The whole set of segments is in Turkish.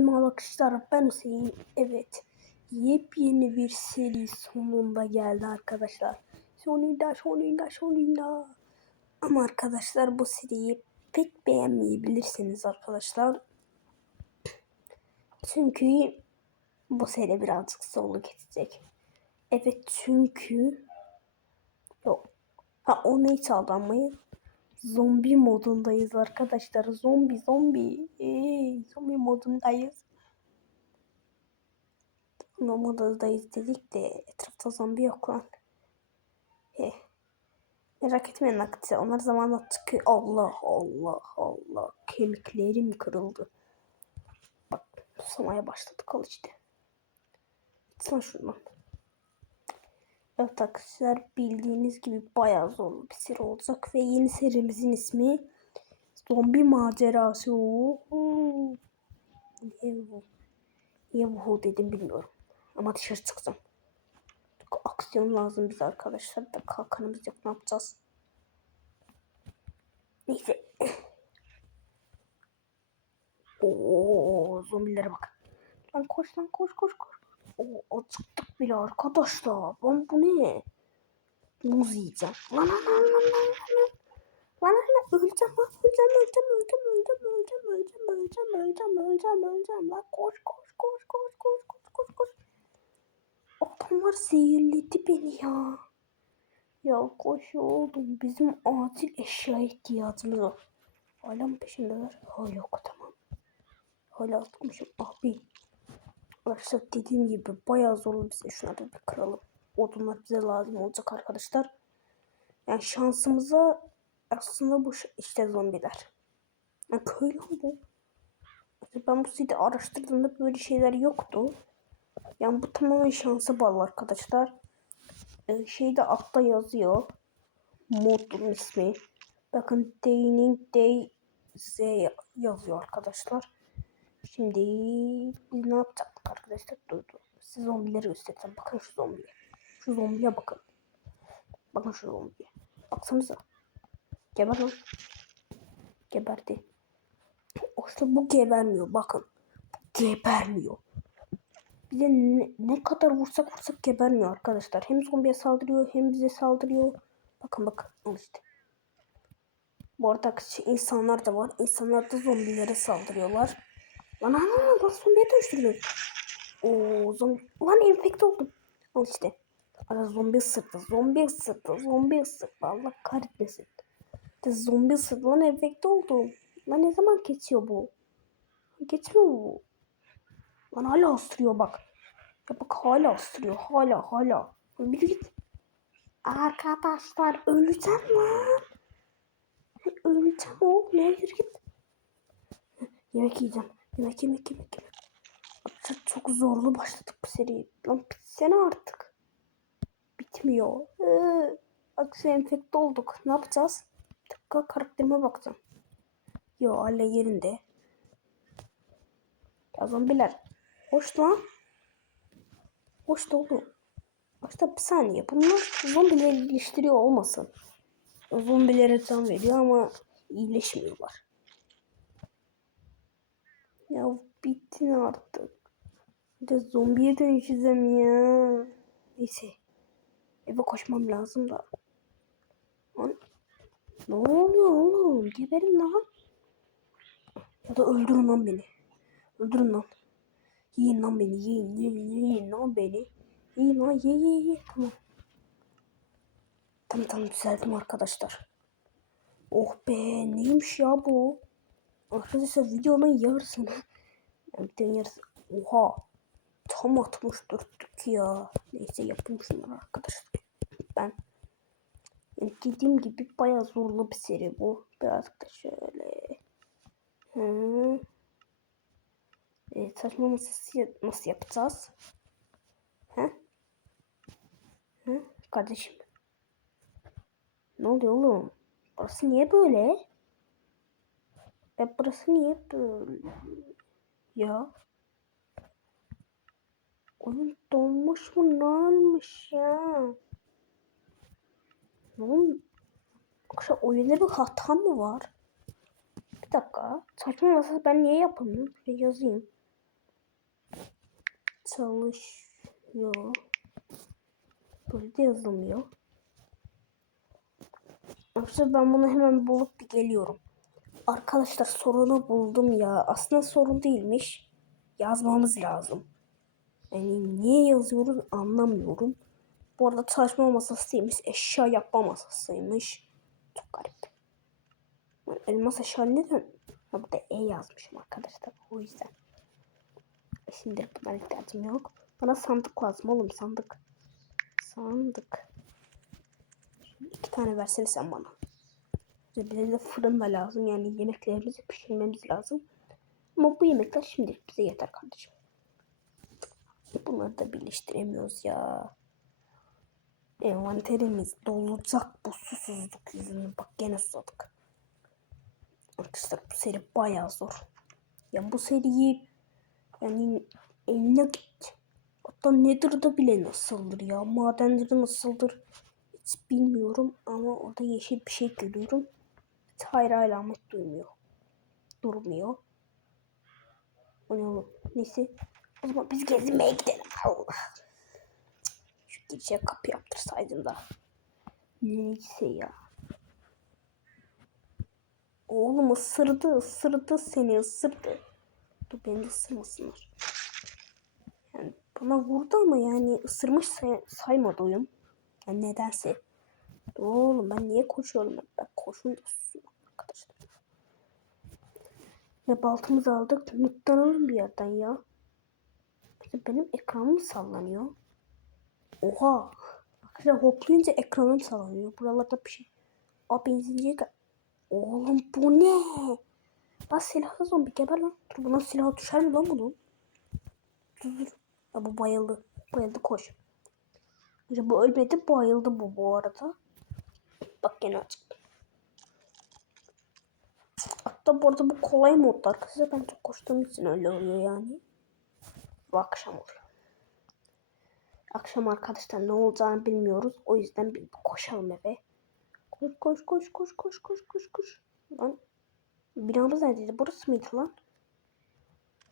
Merhaba arkadaşlar ben Hüseyin. Evet yepyeni bir seri sonunda geldi arkadaşlar. Sonunda sonunda sonunda. Ama arkadaşlar bu seriyi pek beğenmeyebilirsiniz arkadaşlar. Çünkü bu seri birazcık zorlu geçecek. Evet çünkü yok. Ha ona hiç aldanmayın. Zombi modundayız arkadaşlar. Zombi zombi. Ee, zombi modundayız. Zombi modundayız dedik de etrafta zombi yok lan. He. Merak etmeyin arkadaşlar. Onlar zamanla çıkıyor. Allah Allah Allah. Kemiklerim kırıldı. Bak susamaya başladık al işte. Gitsene şuradan. Evet arkadaşlar bildiğiniz gibi bayağı zorlu bir seri olacak ve yeni serimizin ismi Zombi Macerası. Niye bu? Niye bu dedim bilmiyorum. Ama dışarı. Çünkü aksiyon lazım bize arkadaşlar da kalkanımız yok ne yapacağız? Neyse. Oo zombilere bak. Lan koş lan koş koş koş. Oo, acıktık bile arkadaşlar. Lan bu ne? Muz yiyeceğim. Lan lan lan lan lan lan. Lan lan öleceğim lan öleceğim öleceğim öleceğim öleceğim öleceğim öleceğim öleceğim öleceğim öleceğim öleceğim lan koş koş koş koş koş koş koş koş. Adamlar zehirledi beni ya. Ya koş oğlum bizim acil eşya ihtiyacımız var. Hala mı peşindeler? Ha yok tamam. Hala atmışım abi. Arkadaşlar dediğim gibi bayağı zorlu bize şunları bir kıralım. Odunlar bize lazım olacak arkadaşlar. Yani şansımıza aslında bu işte zombiler. Yani köy lan bu. Ben bu sitede araştırdığımda böyle şeyler yoktu. Yani bu tamamen şansa bağlı arkadaşlar. Ee, şeyde altta yazıyor. Modun ismi. Bakın Day'nin Day Z yazıyor arkadaşlar. Şimdi biz ne yapacaktık arkadaşlar? Dur. Size zombileri göstereceğim. Bakın şu zombiye. Şu zombiye bakın. Bakın şu zombiye. Baksanıza. Geber lan. Geberdi. İşte bu gebermiyor. Bakın. Bu gebermiyor. Bize ne, ne kadar vursak vursak gebermiyor arkadaşlar. Hem zombiye saldırıyor hem bize saldırıyor. Bakın bakın. İşte. Bu arada insanlar da var. İnsanlar da zombilere saldırıyorlar. Lan lan lan zombiye dönüştürüyor. Oo zombi. Lan enfekte oldum. Al işte. Ara zombi ısırdı. Zombi ısırdı. Zombi ısırdı. Allah kahretmesin. De zombi ısırdı. Lan enfekte oldum. Lan ne zaman geçiyor bu? Geçmiyor bu. Lan hala ısırıyor bak. Ya bak hala ısırıyor. Hala hala. Bir git. Arkadaşlar öleceğim lan. Öleceğim oğlum. Yürü git. Yemek yiyeceğim. Yemek yemek yemek yemek. Çok, çok zorlu başladık bu seriye. Lan bitsene artık. Bitmiyor. Ee, aksi enfekte olduk. Ne yapacağız? Tıpkı karakterime bakacağım. Yo hala yerinde. Ya zombiler. Hoş lan. Hoş dolu. Başta bir saniye. Bunlar zombileri iyileştiriyor olmasın. Zombilere can veriyor ama iyileşmiyorlar. Ya bittin artık. Bir de zombiye dönüşeceğim ya. Neyse. Eve koşmam lazım da. Lan. Ne oluyor oğlum? Geberin lan. Ya da öldürün lan beni. Öldürün lan. Yiyin lan beni. Yiyin yiyin yiyin lan beni. Yiyin lan ye ye ye. Tamam. Tamam tamam düzeldim arkadaşlar. Oh be neymiş ya bu? Arkadaşlar videonun yarısını videonun yarısı oha tam 64'lük ya. Neyse yapayım şunları arkadaşlar. Ben yani dediğim gibi bayağı zorlu bir seri bu. Birazcık da şöyle. Hı. Evet, saçma masası nasıl yapacağız? He? He? Kardeşim. Ne oluyor oğlum? Burası niye böyle? E burası niye böyle? Ya. Oyun donmuş mu? Ne olmuş ya? Oğlum. Akşam oyunda bir hata mı var? Bir dakika. Saçma masa ben niye yapamıyorum? Şuraya yazayım. çalışıyor. Böyle de yazılmıyor. Arkadaşlar ben bunu hemen bulup bir geliyorum. Arkadaşlar sorunu buldum ya. Aslında sorun değilmiş. Yazmamız lazım. Yani niye yazıyoruz anlamıyorum. Bu arada çalışma masası. Eşya yapma masasıymış. Çok garip. Elmas eşya neden? Ha burada E yazmışım arkadaşlar. O yüzden. E Şimdi buna ihtiyacım yok. Bana sandık lazım oğlum sandık. Sandık. Şimdi iki tane versene sen bana. De fırın da lazım. Yani yemeklerimizi pişirmemiz lazım. Ama bu yemekler şimdilik bize yeter kardeşim. Bunları da birleştiremiyoruz ya. Envanterimiz dolacak bu susuzluk yüzünden. Bak gene susadık. Arkadaşlar bu seri bayağı zor. Ya bu seriyi yani eline git. Hatta Nether'da bile nasıldır ya. Madenleri nasıldır hiç bilmiyorum ama orada yeşil bir şey görüyorum. Hayır alamet duymuyor. Durmuyor. O ne oğlum? Neyse. O zaman biz gezmeye gidelim. Allah. Şu girişe kapı yaptırsaydım da. Neyse ya. Oğlum ısırdı, ısırdı seni, ısırdı. Dur beni ısırmasınlar. Yani bana vurdu ama yani ısırmış say saymadı oyun. Yani nedense. Dur oğlum ben niye koşuyorum? Ben, koşun da. Ve baltımızı aldık. Mutlanalım bir yerden ya. Benim ekranım sallanıyor. Oha. Arkadaşlar hoplayınca ekranım sallanıyor. Buralarda bir şey. Aa benzinciye. Oğlum bu ne? Lan silahlı zombi geber lan. Dur buna silah düşer mi lan bunun? Dur dur. Ya bu bayıldı. Bayıldı koş. Ya bu ölmedi bayıldı bu bu arada. Bak gene açık. Hatta bu arada bu kolay modda arkadaşlar. Ben çok koştuğum için öyle oluyor yani. Bu akşam oluyor. Akşam arkadaşlar ne olacağını bilmiyoruz. O yüzden bir koşalım eve. Koş koş koş koş koş koş koş koş. Lan binamız neredeydi? Burası mıydı lan?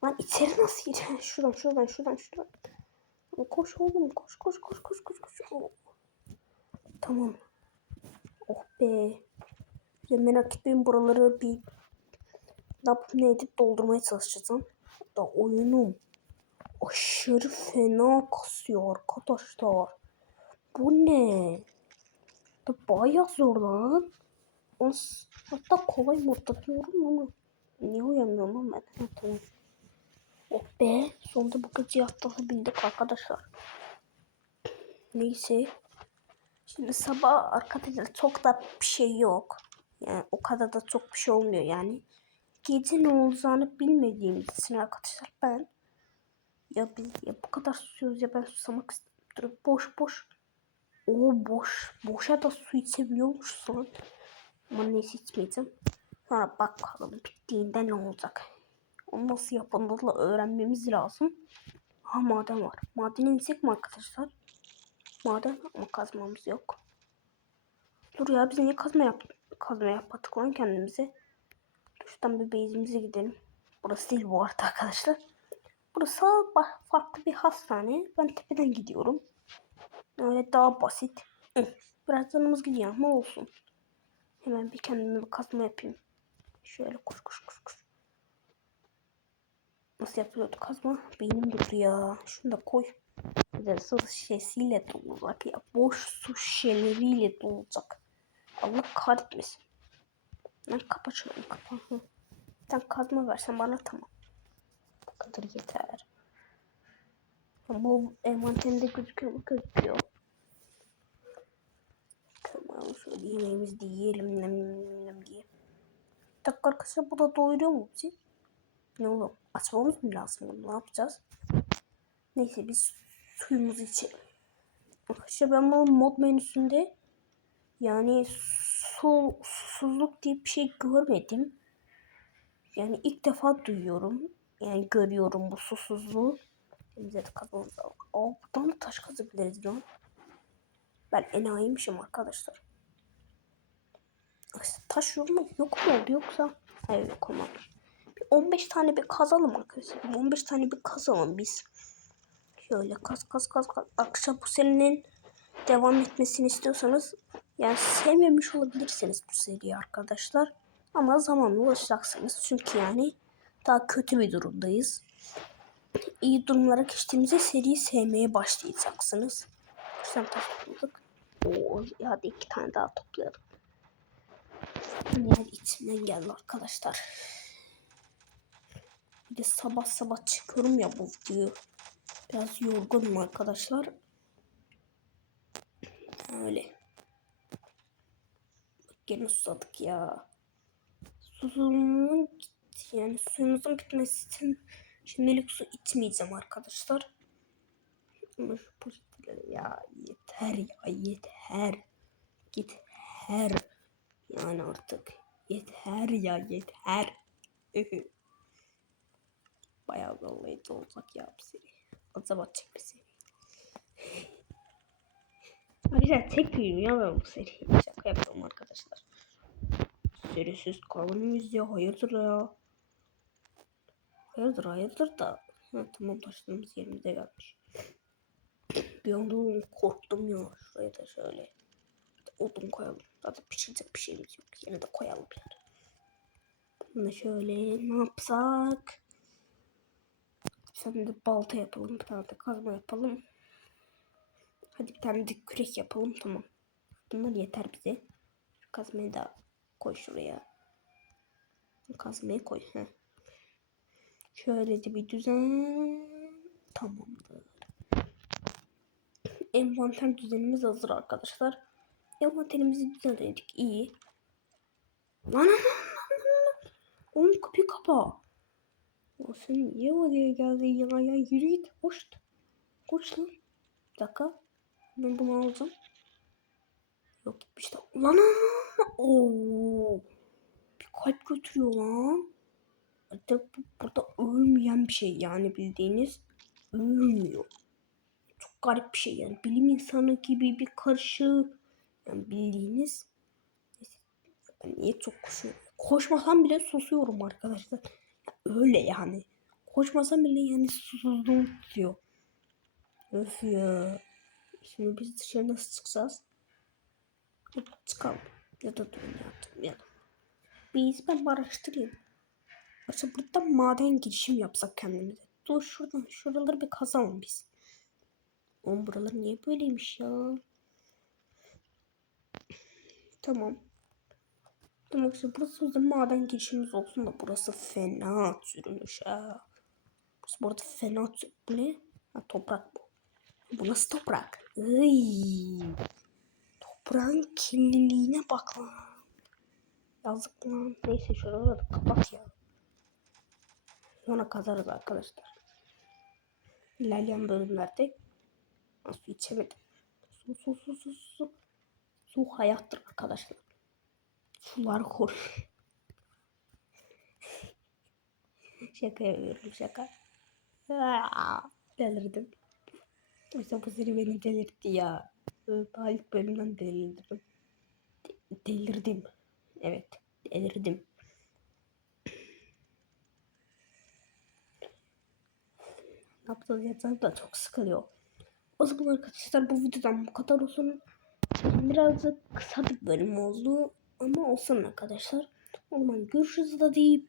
Lan içeri nasıl gireceksin? Şuradan şuradan şuradan şuradan. Koş oğlum koş koş koş koş koş koş. Tamam. Oh be. Ya merak etmeyin buraları bir ne edip doldurmaya çalışacağım. Da oyunum aşırı fena kasıyor arkadaşlar. Bu ne? Da bayağı zor lan. Hatta kolay modda diyorum ama niye uyanmıyorum lan ben? Ha, tamam. Oh be sonunda bu gece yatlanabildik arkadaşlar. Neyse. Şimdi sabah arkadaşlar çok da bir şey yok. Yani o kadar da çok bir şey olmuyor yani. Gece ne olacağını bilmediğimiz için arkadaşlar ben ya biz ya bu kadar susuyoruz ya ben susamak istiyorum. Boş boş. O boş. Boşa da su içebiliyormuşsun. Ama neyse içmeyeceğim. Sonra bakalım bittiğinde ne olacak. O nasıl yapıldığını öğrenmemiz lazım. Ha maden var. Madeni insek mi arkadaşlar? Maden ama kazmamız yok. Dur ya biz niye kazma yap kazma yapmadık lan kendimize? Dur şuradan bir base'imize gidelim. Burası değil bu arada arkadaşlar. Burası farklı bir hastane. Ben tepeden gidiyorum. Öyle daha basit. Biraz canımız gidiyor ama olsun. Hemen bir kendime bir kazma yapayım. Şöyle koş koş koş koş. Nasıl yapıyordu kazma? Beynim durdu ya. Şunu da koy. De su şişesiyle dolacak ya. Boş su şişeleriyle dolacak. Allah kahretmesin. Ben kapa şunu kapa. Sen kazma versen bana tamam. Bu kadar yeter. O envanterinde gözüküyor mu? Gözüküyor. Tamam şöyle yemeğimizi de yiyelim nem nem diye. Bir dakika arkadaşlar bu da doyuruyor mu bizi? Ne oğlum? Açmamız mı lazım bunu? Ne yapacağız? Neyse biz suyumuzu içelim. Arkadaşlar ben bu mod menüsünde yani su, susuzluk diye bir şey görmedim. Yani ilk defa duyuyorum. Yani görüyorum bu susuzluğu. Bize de lazım. Aa buradan da taş kazabiliriz lan. Ben enayiymişim arkadaşlar. Taş yok mu? Yok mu oldu yoksa? Hayır yok olmamış. Bir 15 tane bir kazalım arkadaşlar. Bir 15 tane bir kazalım biz. Şöyle kas kas kas kas. Akşam bu serinin devam etmesini istiyorsanız yani sevmemiş olabilirsiniz bu seriyi arkadaşlar. Ama zamanla ulaşacaksınız. Çünkü yani daha kötü bir durumdayız. İyi durumlara geçtiğimizde seriyi sevmeye başlayacaksınız. Sen topladık. Oo, hadi iki tane daha toplayalım. Yani içimden geldi arkadaşlar. Bir de sabah sabah çıkıyorum ya bu videoyu. Biraz yorgunum arkadaşlar. Öyle. Gene susadık ya. Susuzluğun yani suyumuzun bitmesi için şimdilik su içmeyeceğim arkadaşlar. Ama şu poşetleri ya yeter ya yeter. Git her. Yani artık yeter ya yeter. Bayağı zorlayıcı olacak ya bu seri. Acaba çek Arkadaşlar çekmiyorum ya ben bu seriyi. Şaka yapıyorum arkadaşlar. Kalır mıyız ya? Hayırdır ya? Hayırdır hayırdır da. Ha, tamam taşlarımız yerimize gelmiş. Bir anda korktum ya. Şuraya da şöyle. Odun koyalım. Zaten pişirecek bir şeyimiz yok. Yine de koyalım yani. Bunu şöyle ne yapsak? Sen de balta yapalım. Bir tane de kazma yapalım. Hadi bir tane de kürek yapalım. Tamam. Bunlar yeter bize. Kazmayı da koy şuraya. Kazmayı koy. Heh. Şöyle de bir düzen. Tamamdır. Envanter düzenimiz hazır arkadaşlar. Envanterimizi düzenledik. iyi. Lan. Oğlum kapıyı kapa. Ya sen niye oraya geldin ya? Ya yürü git. Hoş. Koş lan. Bir dakika. Ben bunu alacağım. Yok gitmiş de. Lan Oo. Bir kalp götürüyor lan. Hatta bu burada ölmeyen bir şey yani bildiğiniz ölmüyor. Çok garip bir şey yani bilim insanı gibi bir karışık yani bildiğiniz ben niye çok koşuyorum? Koşmasam bile susuyorum arkadaşlar. Öyle yani. Koşmasam bile yani susuzluğum tutuyor. Öf ya. Şimdi biz dışarı nasıl çıkacağız? Çıkalım. Ya da durun ya. ya. Biz ben araştırayım. Başta buradan maden girişim yapsak kendimize. Dur şuradan şuraları bir kazalım biz. Oğlum buralar niye böyleymiş ya? Tamam. Tamam işte burası zaman maden girişimiz olsun da burası fena sürünmüş ha. Burası burada fena sür- Bu ne? Ha, toprak bu. Bu nasıl toprak? Iy. Toprağın kirliliğine bak lan. Yazık lan. Neyse şuraları kapat ya. Sonra kazarız arkadaşlar. İlerleyen bölümlerde su içemedim. Su su su su su. Su hayattır arkadaşlar. Sular hor. şaka yapıyorum şaka. Delirdim. Oysa bu seri beni delirtti ya. Daha ilk bölümden delirdim. De- delirdim. Evet delirdim. Ne yapacağız yatsak da çok sıkılıyor. O zaman arkadaşlar bu videodan bu kadar olsun. Birazcık kısa bir bölüm oldu. Ama olsun arkadaşlar. O zaman görüşürüz da deyip